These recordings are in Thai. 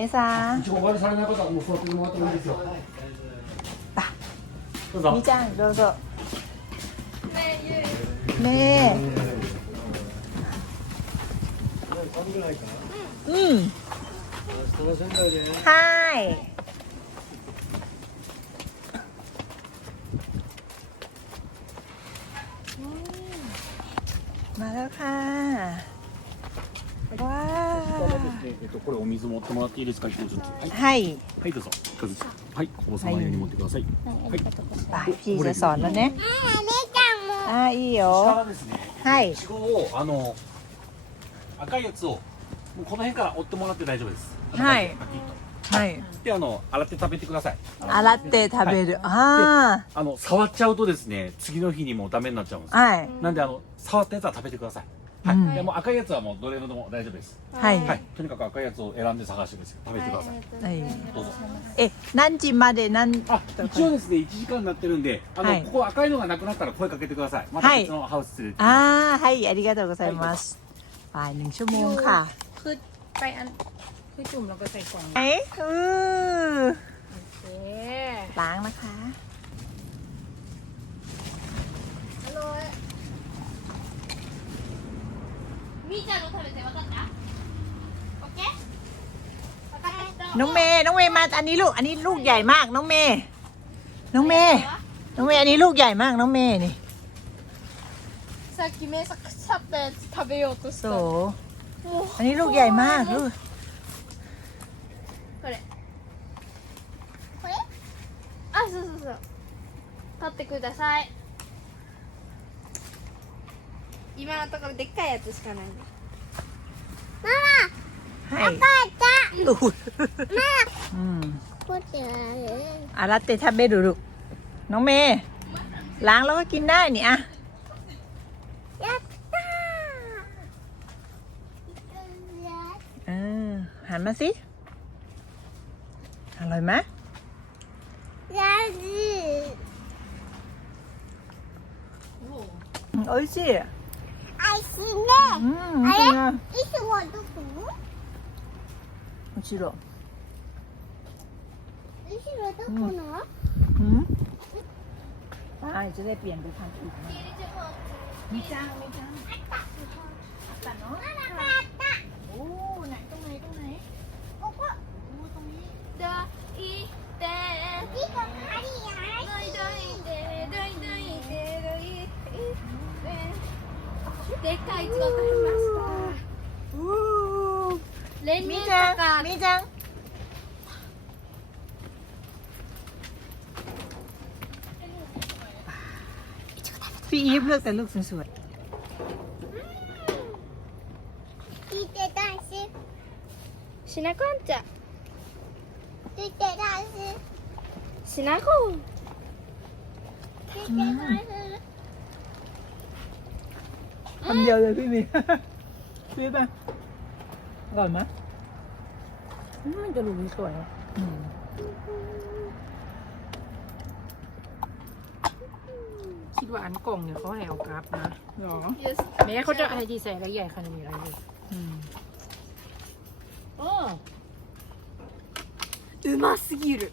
めさん。一応りされない方はもう座ってもらってもいいですよ、どうぞみちゃんどうぞ。ねえ。う、うん、はい。これお水持ってもらっていいですか一個ずつはいให้ はいどうぞ一個ずつはいお子様用に持ってくださいはい ไปพี่จะสอนแล้วねあいいよ下ですねはいいちごをあの赤いやつをもうこの辺から折ってもらって大丈夫ですはいパキッとはいであの洗って食べてください洗って食べるああの触っちゃうとですね次の日にもうダメになっちゃうんですあはいなんであの触ったやつは食べてください はい、うんでもう赤いやつはもうどれでも大丈夫ですはいはいとにかく赤いやつを選んで探してください食べてください、はいどうぞえ何時まで何あ一応ですね1時間になってるんであの、はいここ赤いのがなくなったら声かけてくださいまたはい別のハウス連れて、อ่าให้ありがとうございますไปหนึ่งชั่วโมงค่ะ คือไปอันคือจุ่มลงไปใส่กล่อง ไหนเออ โอเค ล้างนะคะ みーちゃんの食べてわかったオッケーわかった人 น้องเมย์น้องเมย์มาอันนี้ลูก อันนี้ลูกใหญ่มากน้องเมย์น้องเมย์น้องเมย์อันนี้ลูกใหญ่มากน้องเมย์นี่ さっきめさ腐ったやつ食べようとし โส たもう อันนี้ลูกใหญ่มากลูก これこれあそうそうそう取ってください 今のところでっかいやつしかないマ ให้อู้หูอืม マこっちは อาราเตทับเบดูลูกน้องเมย์ล้างแล้วก็กินได้นี่อะ やったー เออหันมาสิอร่อยไหม やず อืมโอ้ยสิ 맛있네. 음, 아래 맛있네. 이스워드 구. 싫어. 이스워드 음. 구나. 음? 응? 아, 啊，你就在边边看图。没脏没脏。 아빠 너? 아, 하나 봤다. 오. でっかいイチゴ取りました練乳とみーちゃんかみーちゃんพี่อีฟเลือกแต่ลูกสวย 聞いてダンスしなこんちゃん聞いてダンスしなこん聞いてダンス ๆ คำเดียวเลยพี่มี พี่ป่ะอร่อยไหมย อืมมันจะดูสวย อืม คิดว่าอันกล่องเนี่ยเขาให้เอากราฟนะ หรอ よし แม้เขาจะอะไรดีใส่อะไรใหญ่ขนาดนี้อะไรเลย อืม โอ้うますぎる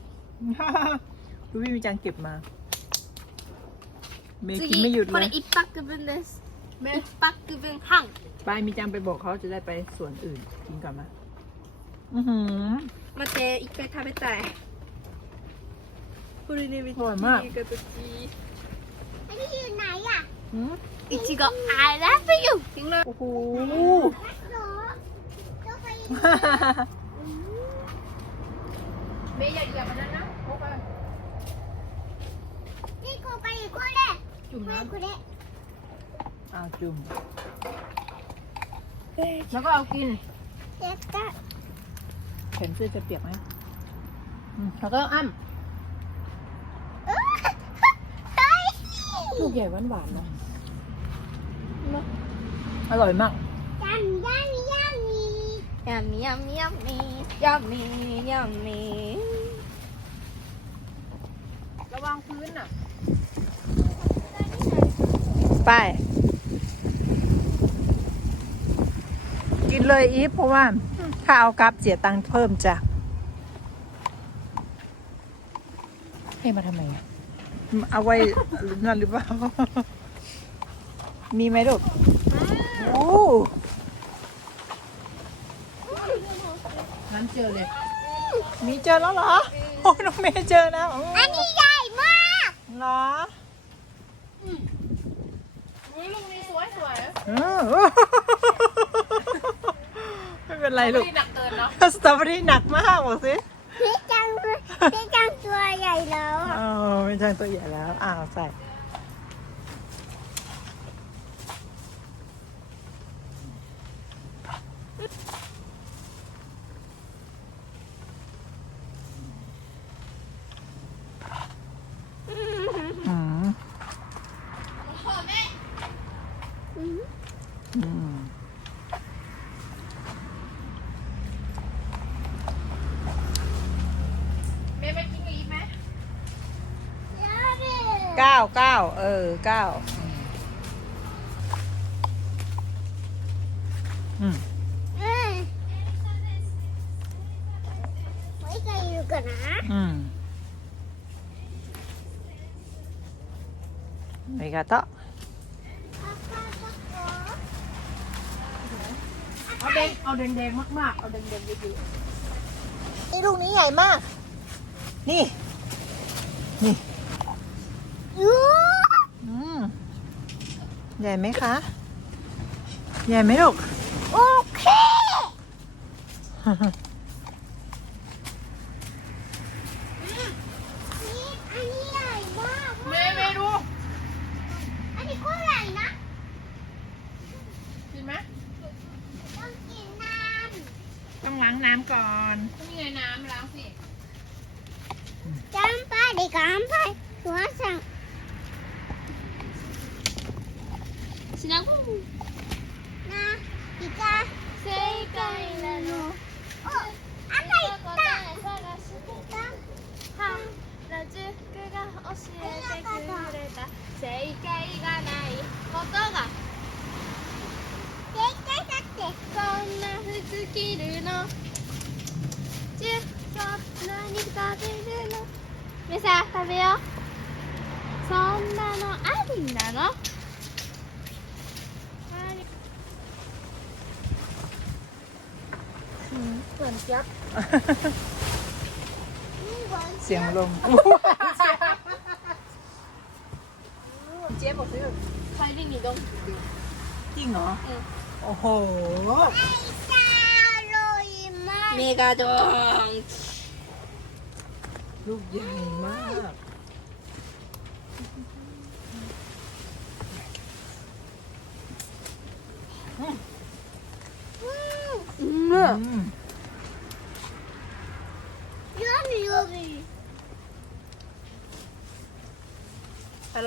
ดูพี่มีจังเก็บมา เมย์กินไม่หยุด こ เล れ ย 1パック分です 1パック分半 ไปมีจังไปบอกเขาจะได้ไปส่วนอื่น กินก่อนมาอือหือ 待って一回食べたいこれねめっちうまいゃいい形หืม いちご I love you ถึงเลย โอ้โห เมย์อย่าเหยียบมันนั้นนะโอ้ไป นี่ここにこれ จุ่ม これ น้ำ こ เอาจุ่ม แล้วก็เอากินเด็กก็เข็นเสื้อจะเปียกไหมแล้วก็อ้ำเฮ้ยลูกใหญ่หวานหวานๆเนอะอร่อยมากยำมยำมยำมิยำมิยำ yummy, yummy, ระวังพื้นอะ ไป เลยอีฟเพราะว่า ถ้าเอากลับเสียตังค์เพิ่มจ้ะให้มาทำไมอะเอาไว้นั่นหรือเปล่า มีไหมลูกโอ้นั้นเจอเลย มีเจอแล้วเหรอ โอ้น้องเมย์เจอนะอืมอันนี้ใหญ่มากเหรออุ้ยลูกนี้สวยสวยอืมไม่ เป็นไรลูกนี่หนักเกินเนาะสตรอเบอรี่หนักมากบอกสิพี่จังตัวพี่จังตัวใหญ่แล้วอ๋อไม่ใช่ตัวใหญ่แล้วอ้าวใส่ อืมอืม เมย์ไปกินอีกไหม เก้าเก้าเออเก้าอืม อืมไว้ใจอยู่กันนะ อืมありがとう เอาแดงเอาแดงๆมากๆ เอาแดงๆเยอะ นี่ลูกนี้ใหญ่มาก นี่ ใหญ่ไหมคะ ใหญ่ไหมลูก โอเคนี่อันนี้ใหญ่มากๆเมย์เมย์ดูอันนี้ก็ใหญ่นะ กินไหมต้องกินน้ต้องล้างน้ำก่อนนี่ไงน้ำล้างสิำจำไปดิกำไปหัวสั่ง しな。ごな、いか正解なの。お、あんた。言った原宿が教えてくれた。正解がないことが。正解だって。こんな服着るの。10個何食べるの？めさ食べよう。そんなのありなの？ เหมือนเจี๊ยบเสียงลมเจี๊ยบบอกซื้อใครวิ่งหนีลมจริงเหรอโอ้โหเมกาดองลูกใหญ่มากอืมอืม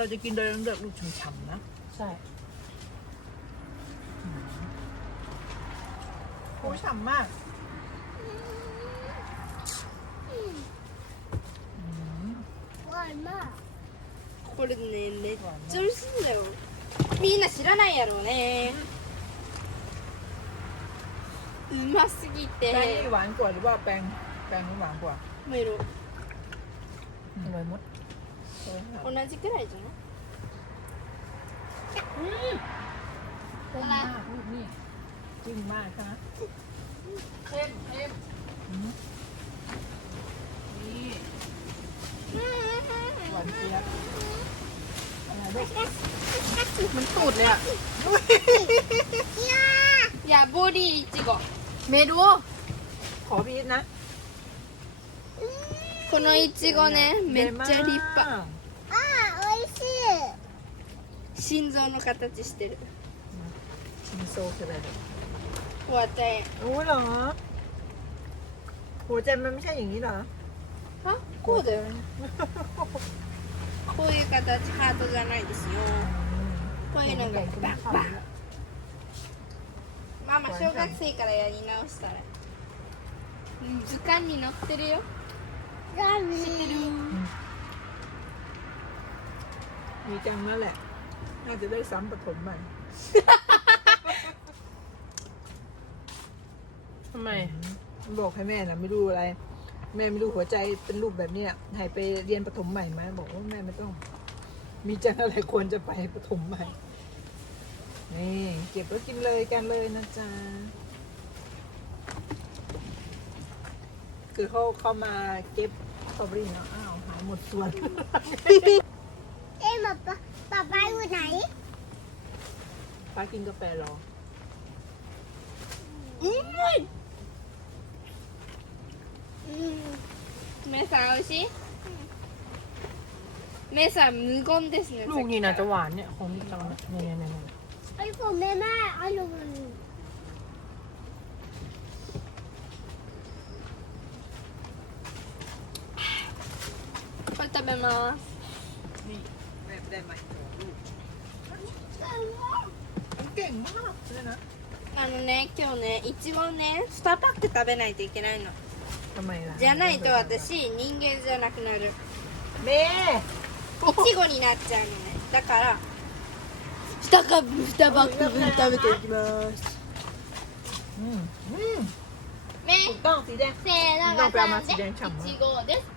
เราจะกินโดยต้องเลือกลูกฉ่ำๆนะ ใช่ โอ้ฉ่ำมาก ワイマこれねめっちゃ美味しいんだよみんな知らないやろうねうますぎ แป้ง て นี่หวานกว่าหรือว่าแป้งแป้งนี่หวานกว่า ไม่รู้ อร่อยหมด 同じくらいじゃない เต็มมากลูกนี่ จริงมากค่ะ เข้มเข้ม อืม นี่ หวานเจี๊ยบอะไรลูก มันตูดเลยอ่ะ いやボディイチゴ เมย์ดู ขอพีชนะ このイチゴねめっちゃ立派ああ、美味しい心臓の形してる ชินโซคืออะไรเนี่ย 終わったえ โอ้เหรอ หัวใจมันไม่ใช่อย่างนี้เหรอ あこうだよねこういう形ハートじゃないですよこういうのがバッバッママ小学生からやり直したらうん図鑑に載ってるよ何知ってる มีจังนั่นแหละ น่าจะได้ซ้ำปฐมใหม่ ทำไม บอกให้แม่นะไม่รู้อะไร แม่ไม่รู้หัวใจเป็นรูปแบบเนี้ยให้ไปเรียนประถมใหม่ไหมบอกว่าแม่ไม่ต้อง มีจังอะไรควรจะไปประถมใหม่ นี่ เก็บแล้วกินเลยกันเลยนะจ๊ะ คือเขาเข้ามาเก็บสตรอเบอรี่เนาะอ้าวหายหมดสวน เอ๊ะป๊าป๊าป๊าป๊าอยู่ไหน ป้ากินกาแฟรอ メさん美味しいメさん無言ですね ลูกนี่นะจะหวานเนี่ยของพี่เราเนี่ยเนี่ยเนี่ยเนี่ย ไอ้ผมแม่แม่เอาลง べます นี่แม่ได้ใหม่ลูกเก่งมากเลยนะ あのね今日ねいちごね2パック食べないといけないの ทำไมล่ะ じゃないと私人間じゃなくなるい เมย์ ちごになっちゃうのねだから2カップ2パック分食べていきます อืมอืม メ ถูกต้องสีแดง せーの ต้องไปเอามา が สี 3 แด で งฉ่ำ い มาก ちごです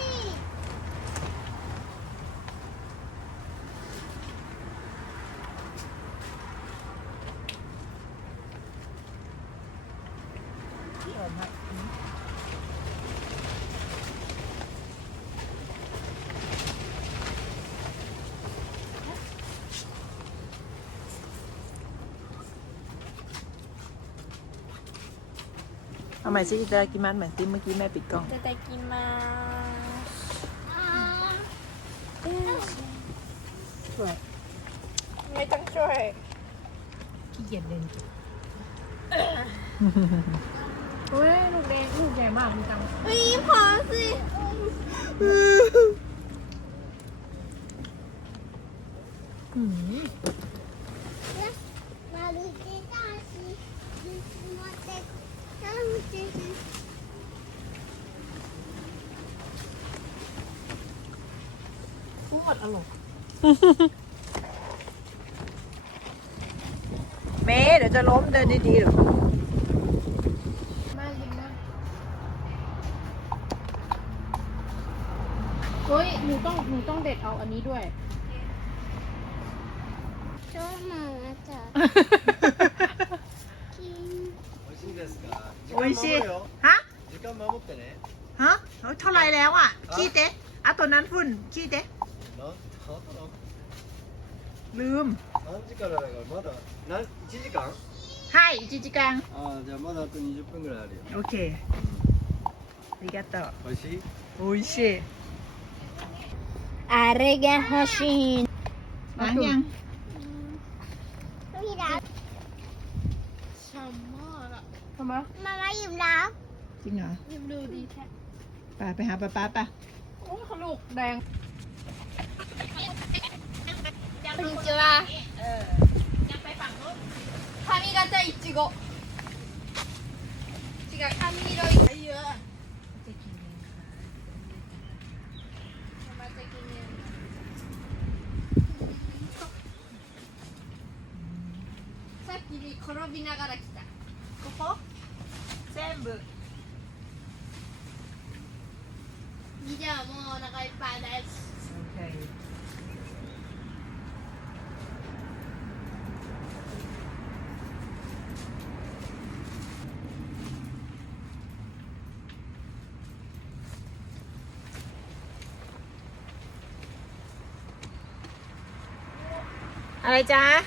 เอาใหม่ซิอิตากิมันเหมือนที่เมื่อกี้แม่ปิดกล้อง いただきますช่วย ไม่ต้องช่วย ขี้เกียจเล่น เฮ้ยลูกแดงลูกใหญ่มากมีจัง เฮ้ยพอสิ อืม พูดอร่อยเมย์เดี๋ยวจะล้มเดินดีๆหรอมากินนะเฮ้ยหนูต้องหนูต้องเด็ดเอาอันนี้ด้วยชอบมาจ้ะ อ้ย 間 ชิ 守るよ ฮะ 時間守ってね ฮะเอาเท่าไรแล้วอ่ะ ขี้เต๊ะอ่ะตัวนั้นพุ่น ขี้เต๊ะ なあとลืม 何時からだからまだ何1時間 ให้จิจิกัง ああじゃあまだあと20分ぐらいあるよ โอเคありがとう美味しいโอ้ยชิ あれが欲しい ล้างยัง ทำไม มามาหยิบแล้ว จริงเหรอ ยิ้มดูดีแท้ ไปไปหาป้าป้าไป โอ้ยเขาลูกแดง こんにちは髪型いちご違う髪色いちごまた記念さっきに転びながら来たここ 全部じゃあもうお腹いっぱいです Okay. Ở đây cha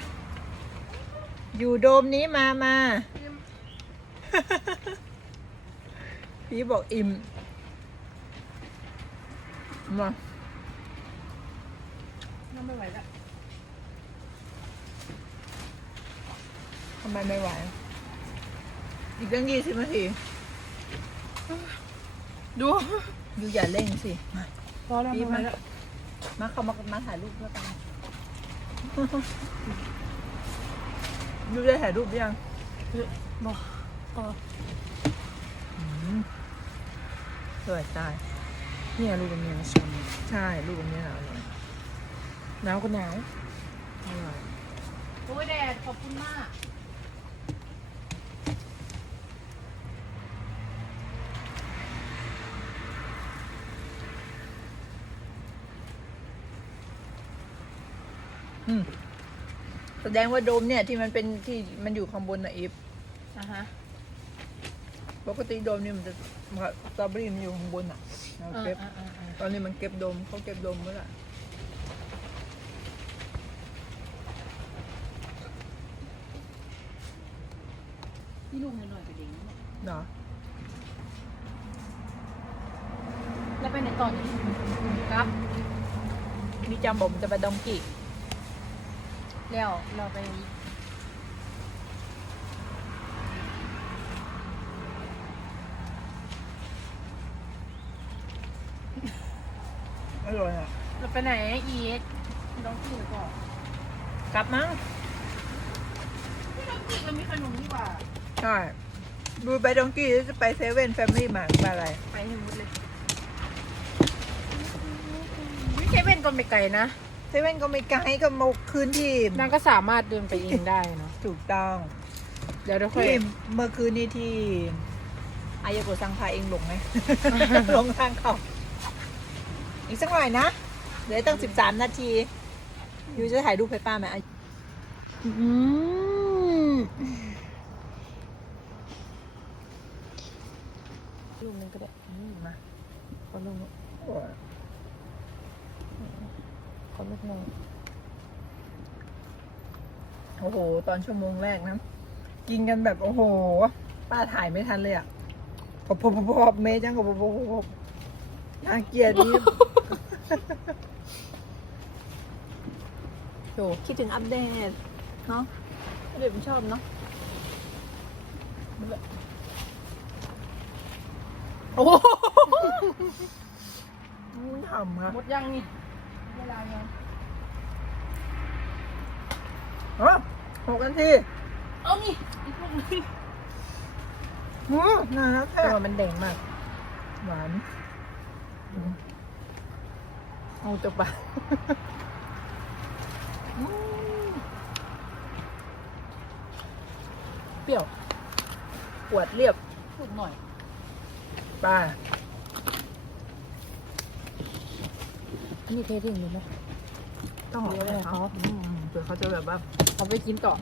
Dù đôm ní ma ma. พี่บอกอิ่ม มาน้ำไม่ไหวแล้วทำไมไม่ไหว อีกตั้งยี่สิบนาที ดูยูอย่าเร่งสิ มาพอแล้วพี่ไม่ไหวมาแล้วมาเขามามาถ่ายรูปด้วยกันยูได้ถ่ายรูปหรือยังบอก ก็สวยตายเนี่ยลูกกับเมียชมใช่ ลูกกับเมียหนาวหน่อยหนาวก็หนาวอร่อยโอ้ยแดดขอบคุณมากแสดงว่าโดมเนี่ยที่มันเป็นที่มันอยู่ข้างบนนะอีฟอะฮะ ปกติโดมเนี่ยมันจะสตรอเบอรี่มันอยู่ข้างบนอะเราเออเก็บเออเออเออตอนนี้มันเก็บโดมเขาเก็บโดมไว้ละนี่ลูกหน่อยๆไปเด้งเนี่ยเนาะแล้วไปไหนต่อนี่ครับมีจำบอกมันจะไปดองกี้แล้วเราไป ร่อยอะเราไปไหนอีทน้องกินก่อนกลับมั้งพี่น้องกินมันมีขนมดีกว่าใช่ดูไปดองกี้แล้วจะไปเซเว่นแฟมิลี่มาไปอะไรไปให้หมดเลยวิเคเว่นก็ไม่ไกลนะเซเว่นก็ไม่ไกลก็มาคืนที่นางก็สามารถเดินไปเองได้เนาะถูกต้อง เดี๋ยวเดี๋ยวค่อยที่เมื่อคืนนี้ที่อายาโกะซังพาเองหลงไหมหลงทางเขา อีกสักหน่อยนะเหลือตั้งสิบสามนาทียูจะถ่ายรูปให้ป้าไหมอะอืมรูปนึงก็ได้นี่มาขอรูปขอรูปหนึงโอ้โห ตอนชั่วโมงแรกนะ กินกันแบบโอ้โห ป้าถ่ายไม่ทันเลยอะพบพบพบพบเมจังกับพบพบพบพบน่าเกลียดดี โถคิดถึงอัปเดตเนาะอัปเดตผมชอบเนาะโอ้โหมึงทำครับหมดยังนี่เวลายังอ๋อหกนาทีเอานี่อีกพวกนึงอืมน่ารักแท้ตัวมันแดงมาก หวานอืม เอาจบปะอืมเปรี้ยวปวดเรียบพูดหน่อยป้านี่เททิ้งเลยไหมต้องขอให้เขาอืมเผื่อเขาจะแบบว่า เอาไปกินต่อ